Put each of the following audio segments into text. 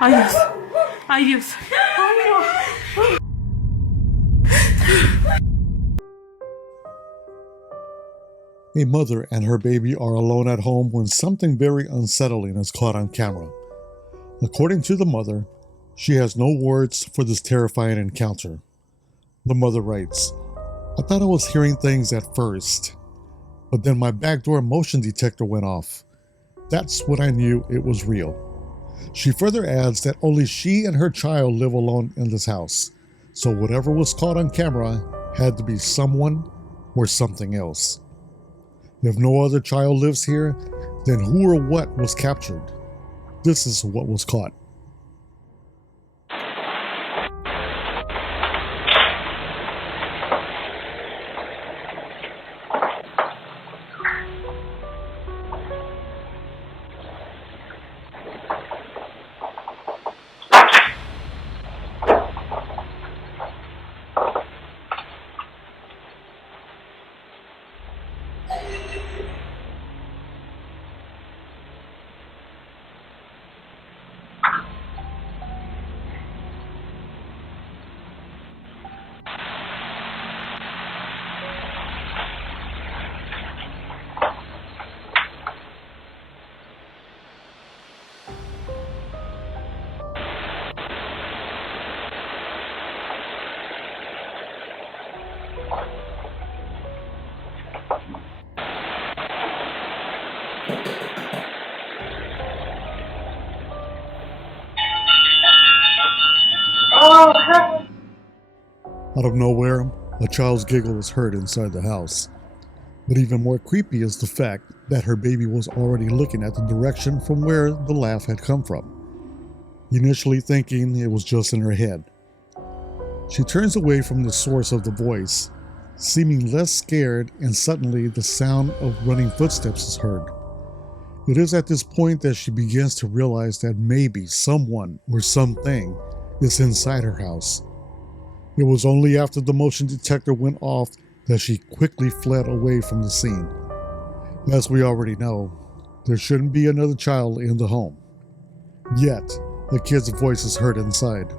Ay, Dios. Ay, Dios. Ay, no. A mother and her baby are alone at home when something very unsettling is caught on camera. According to the mother, she has no words for this terrifying encounter. The mother writes, "I thought I was hearing things at first, but then my backdoor motion detector went off. That's when I knew it was real." She further adds that only she and her child live alone in this house, so whatever was caught on camera had to be someone or something else. If no other child lives here, then who or what was captured? This is what was caught. Out of nowhere, a child's giggle was heard inside the house. But even more creepy is the fact that her baby was already looking at the direction from where the laugh had come from, initially thinking it was just in her head. She turns away from the source of the voice, seeming less scared, and suddenly the sound of running footsteps is heard. It is at this point that she begins to realize that maybe someone or something is inside her house. It was only after the motion detector went off that she quickly fled away from the scene. As we already know, there shouldn't be another child in the home. Yet, the kid's voice is heard inside.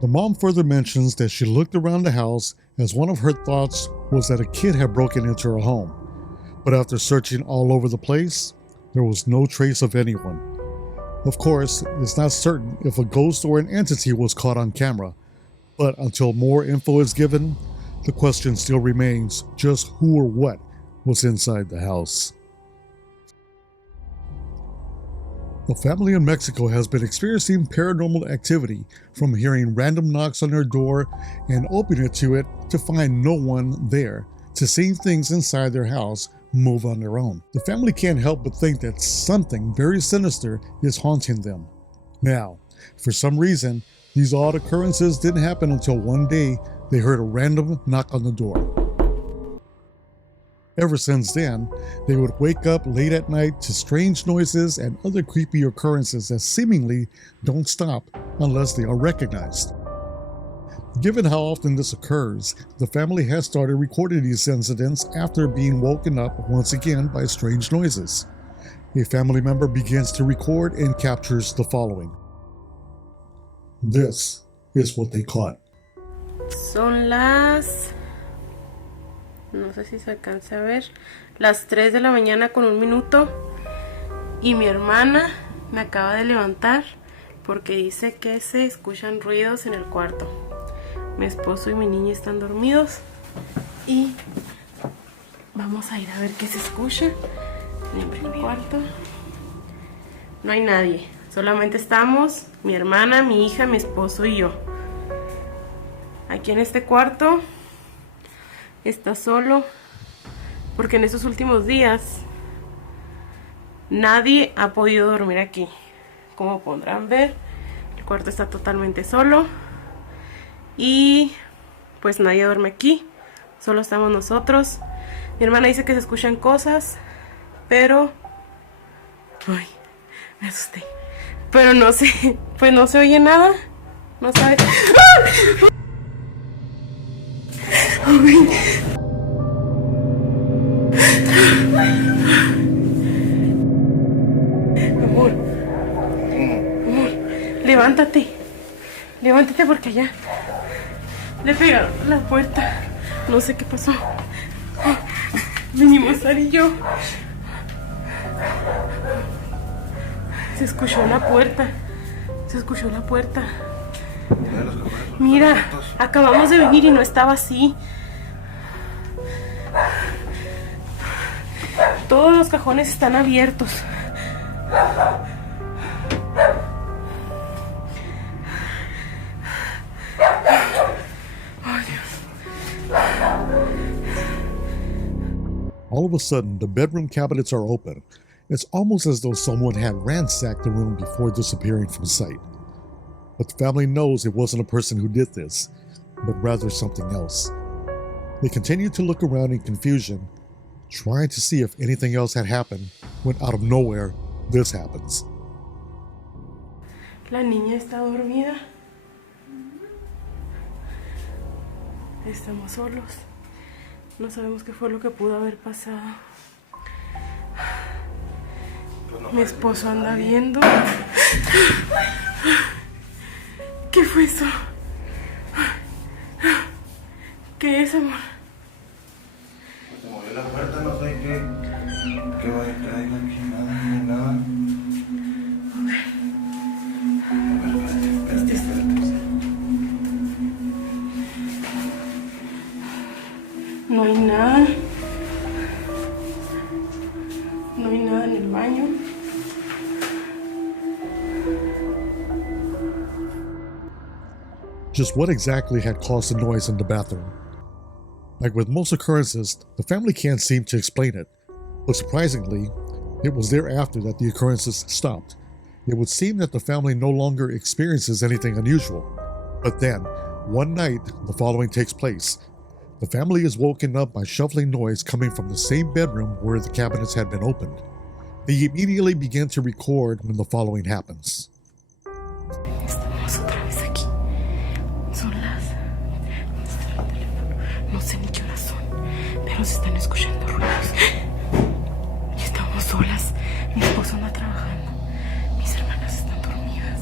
The mom further mentions that she looked around the house as one of her thoughts was that a kid had broken into her home. But after searching all over the place, there was no trace of anyone. Of course, it's not certain if a ghost or an entity was caught on camera, but until more info is given, the question still remains just who or what was inside the house. A family in Mexico has been experiencing paranormal activity from hearing random knocks on their door and opening to it to find no one there, to seeing things inside their house move on their own. The family can't help but think that something very sinister is haunting them. Now, for some reason, these odd occurrences didn't happen until one day they heard a random knock on the door. Ever since then, they would wake up late at night to strange noises and other creepy occurrences that seemingly don't stop unless they are recognized. Given how often this occurs, the family has started recording these incidents after being woken up once again by strange noises. A family member begins to record and captures the following. This is what they caught. Son las... no sé si se alcanza a ver. Las 3 de la mañana con 1 minuto. Y mi hermana me acaba de levantar porque dice que se escuchan ruidos en el cuarto. Mi esposo y mi niña están dormidos. Y vamos a ir a ver qué se escucha en el cuarto. No hay nadie. Solamente estamos mi hermana, mi hija, mi esposo y yo. Aquí en este cuarto está solo porque en estos últimos días nadie ha podido dormir aquí. Como podrán ver, el cuarto está totalmente solo y pues nadie duerme aquí. Solo estamos nosotros. Mi hermana dice que se escuchan cosas, pero... ay, me asusté. Pero no sé, pues no se oye nada. No sabe. ¡Ah! Amor, amor, levántate. Levántate porque allá le pegaron a la puerta. No sé qué pasó. Venimos Sara y yo. Se escuchó la puerta. Se escuchó la puerta. Mira, acabamos de venir y no estaba así. Todos los cajones están abiertos. Ay, Dios. All of a sudden, the bedroom cabinets are open. It's almost as though someone had ransacked the room before disappearing from sight. But the family knows it wasn't a person who did this, but rather something else. They continue to look around in confusion, trying to see if anything else had happened, when out of nowhere, this happens. La niña está dormida. Estamos solos. No sabemos qué fue lo que pudo haber pasado. Mi esposo anda viendo. ¿Qué fue eso? ¿Qué es, amor? Se movió la puerta, no sé qué va a traer aquí, nada. Espérate. No hay nada. No hay nada en el baño. Just what exactly had caused the noise in the bathroom? Like with most occurrences, the family can't seem to explain it, but surprisingly, it was thereafter that the occurrences stopped. It would seem that the family no longer experiences anything unusual. But then, one night, the following takes place. The family is woken up by shuffling noise coming from the same bedroom where the cabinets had been opened. They immediately begin to record when the following happens. Estamos otra vez aquí. Son las... ¿Dónde está el teléfono? No sé ni qué horas son, pero se están escuchando ruidos. Y estamos solas. Mi esposo anda trabajando. Mis hermanas están dormidas.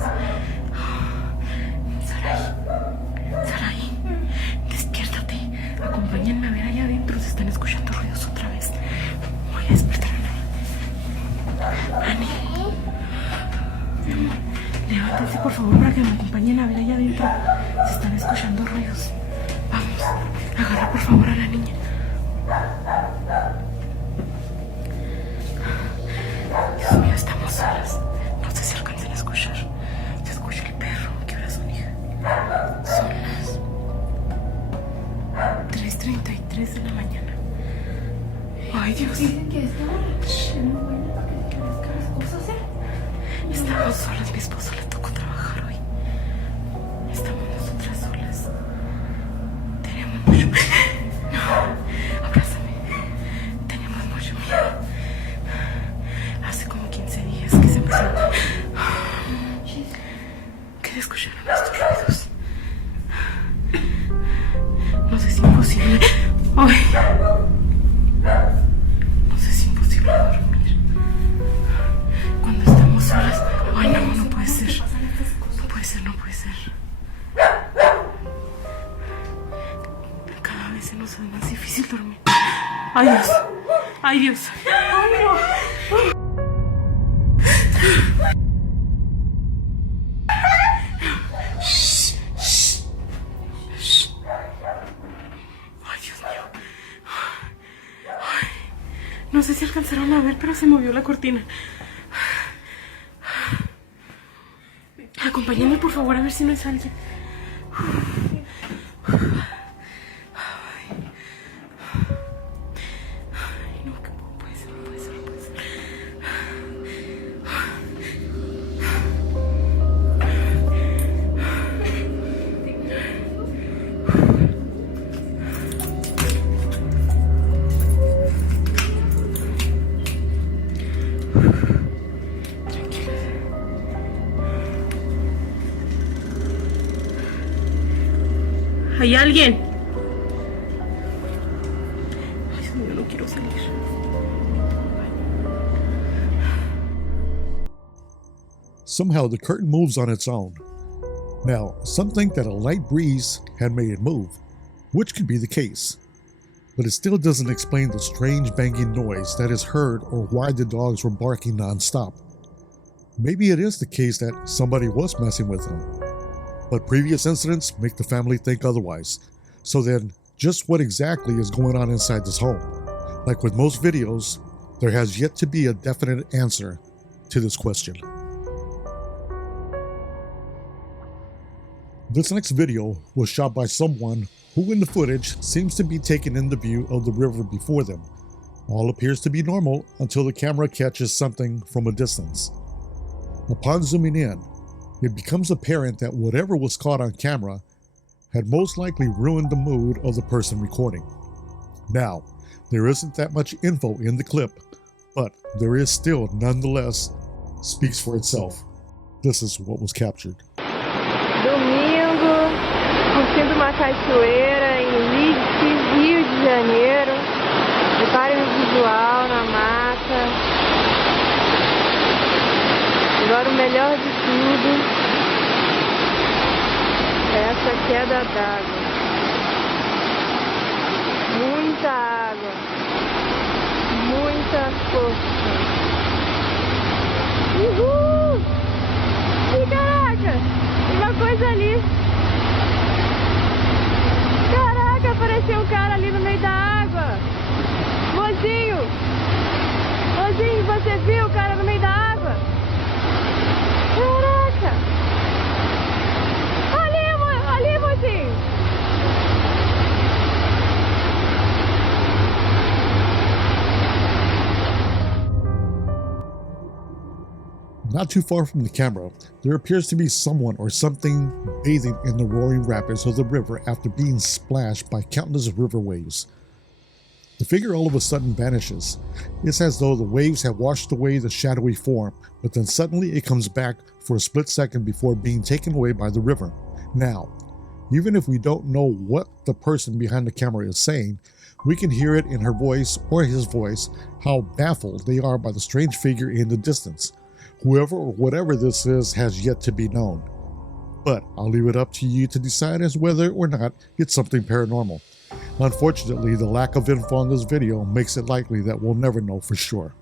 Saraí, despiértate. Acompáñenme a ver allá adentro. Se están escuchando ruidos otra vez. Voy a despertar a Ani. Levántense por favor para que me acompañen a ver allá adentro. Se están escuchando ruidos. Vamos, agarra por favor a la niña. Dios mío, estamos solas. No sé si alcancen a escuchar. Se escucha el perro. ¿Qué horas son, hija? Son las 3:33 de la mañana. Ay, Dios. Dicen que esta es muy buena para que las cosas, Estamos solas, mi esposo le tocó trabajar hoy. Estamos nosotras solas. Tenemos mucho miedo. No, abrázame. Tenemos mucho miedo. Hace como 15 días que se empezó. Que escucharon estos ruidos. Nos es imposible. Ay. Nos es imposible dormir. Cuando estamos solas. Ay, no, no puede ser. No puede ser, no puede ser. Cada vez se nos hace más difícil dormir. Ay, Dios. Ay, Dios. Ay, no. Shh, shh, shh. Ay, Dios mío. Ay. No sé si alcanzaron a ver, pero se movió la cortina. Acompáñenme por favor a ver si no es alguien. Ay, no, que puede ser, no puede ser, no puede ser. ¿Hay alguien? Ay, Dios mío, no quiero salir. Somehow the curtain moves on its own, Now, some think that a light breeze had made it move, which could be the case, but it still doesn't explain the strange banging noise that is heard or why the dogs were barking non-stop. Maybe it is the case that somebody was messing with them, but previous incidents make the family think otherwise. So then, just what exactly is going on inside this home? Like with most videos, there has yet to be a definite answer to this question. This next video was shot by someone who in the footage seems to be taking in the view of the river before them. All appears to be normal until the camera catches something from a distance. Upon zooming in, it becomes apparent that whatever was caught on camera had most likely ruined the mood of the person recording. Now, there isn't that much info in the clip, but there is still nonetheless speaks for itself. This is what was captured. Domingo, curtindo uma cachoeira em Leeds, Rio de Janeiro. Reparem no visual, na mata. Agora o melhor de tudo é essa queda d'água. Muita água, muita força. Uhul! E caraca, uma coisa ali. Caraca, apareceu um cara ali no meio da água. Mozinho, mozinho, você viu o cara no meio da água? Caraca! Ali, mozinho! Not too far from the camera, there appears to be someone or something bathing in the roaring rapids of the river after being splashed by countless river waves. The figure all of a sudden vanishes. It's as though the waves have washed away the shadowy form, but then suddenly it comes back for a split second before being taken away by the river. Now, even if we don't know what the person behind the camera is saying, we can hear it in her voice or his voice how baffled they are by the strange figure in the distance. Whoever or whatever this is has yet to be known. But I'll leave it up to you to decide as whether or not it's something paranormal. Unfortunately, the lack of info on this video makes it likely that we'll never know for sure.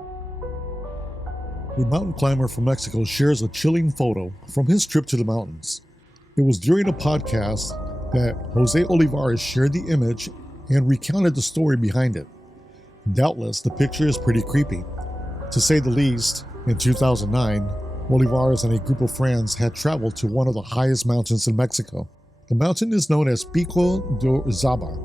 A mountain climber from Mexico shares a chilling photo from his trip to the mountains. It was during a podcast that Jose Olivares shared the image and recounted the story behind it. Doubtless, the picture is pretty creepy. To say the least, in 2009, Olivares and a group of friends had traveled to one of the highest mountains in Mexico. The mountain is known as Pico de Orizaba,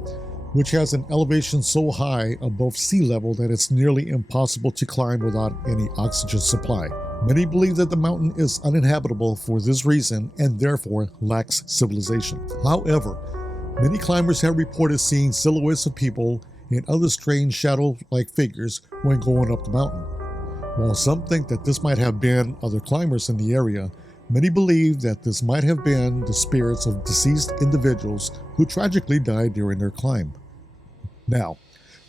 which has an elevation so high above sea level that it's nearly impossible to climb without any oxygen supply. Many believe that the mountain is uninhabitable for this reason and therefore lacks civilization. However, many climbers have reported seeing silhouettes of people and other strange shadow-like figures when going up the mountain. While some think that this might have been other climbers in the area, many believe that this might have been the spirits of deceased individuals who tragically died during their climb. Now,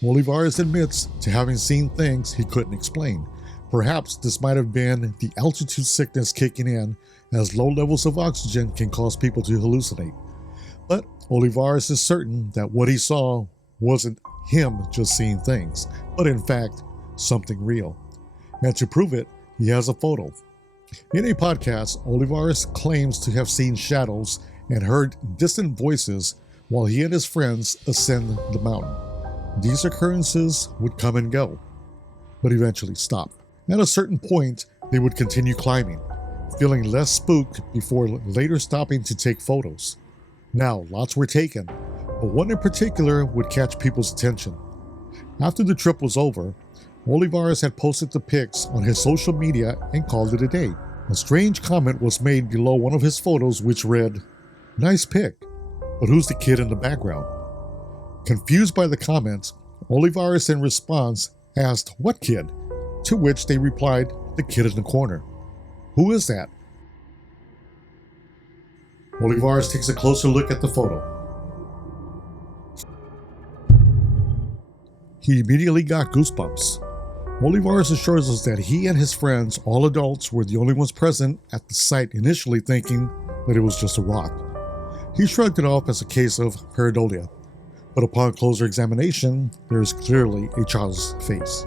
Olivares admits to having seen things he couldn't explain. Perhaps this might have been the altitude sickness kicking in, as low levels of oxygen can cause people to hallucinate. But Olivares is certain that what he saw wasn't him just seeing things, but in fact, something real. And to prove it, he has a photo. In a podcast, Olivares claims to have seen shadows and heard distant voices while he and his friends ascend the mountain. These occurrences would come and go, but eventually stop. At a certain point, they would continue climbing, feeling less spooked before later stopping to take photos. Now, lots were taken, but one in particular would catch people's attention. After the trip was over, Olivares had posted the pics on his social media and called it a day. A strange comment was made below one of his photos which read, "Nice pic, but who's the kid in the background?" Confused by the comments, Olivares in response asked, "What kid?" To which they replied, "The kid in the corner." "Who is that?" Olivares takes a closer look at the photo. He immediately got goosebumps. Olivares assures us that he and his friends, all adults, were the only ones present at the site, initially thinking that it was just a rock. He shrugged it off as a case of pareidolia, but upon closer examination, there is clearly a child's face.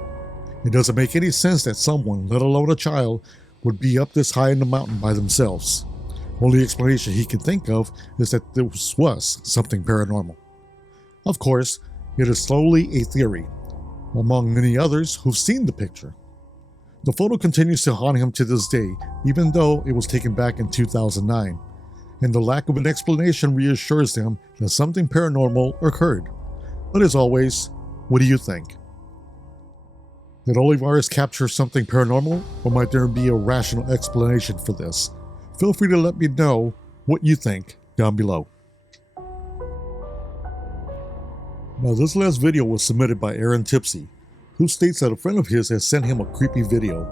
It doesn't make any sense that someone, let alone a child, would be up this high in the mountain by themselves. Only explanation he can think of is that this was something paranormal. Of course, it is solely a theory, among many others who've seen the picture. The photo continues to haunt him to this day, even though it was taken back in 2009, and the lack of an explanation reassures him that something paranormal occurred. But as always, what do you think? Did Olivares capture something paranormal, or might there be a rational explanation for this? Feel free to let me know what you think down below. Now, this last video was submitted by Aaron Tipsy, who states that a friend of his has sent him a creepy video.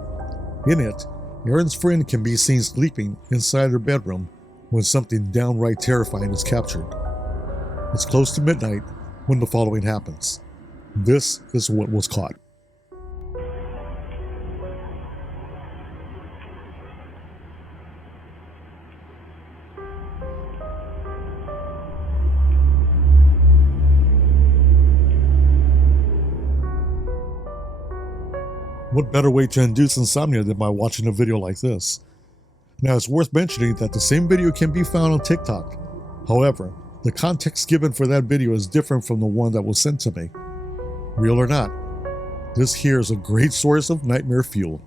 In it, Aaron's friend can be seen sleeping inside her bedroom when something downright terrifying is captured. It's close to midnight when the following happens. This is what was caught. What better way to induce insomnia than by watching a video like this? Now, it's worth mentioning that the same video can be found on TikTok. However, the context given for that video is different from the one that was sent to me. Real or not, this here is a great source of nightmare fuel.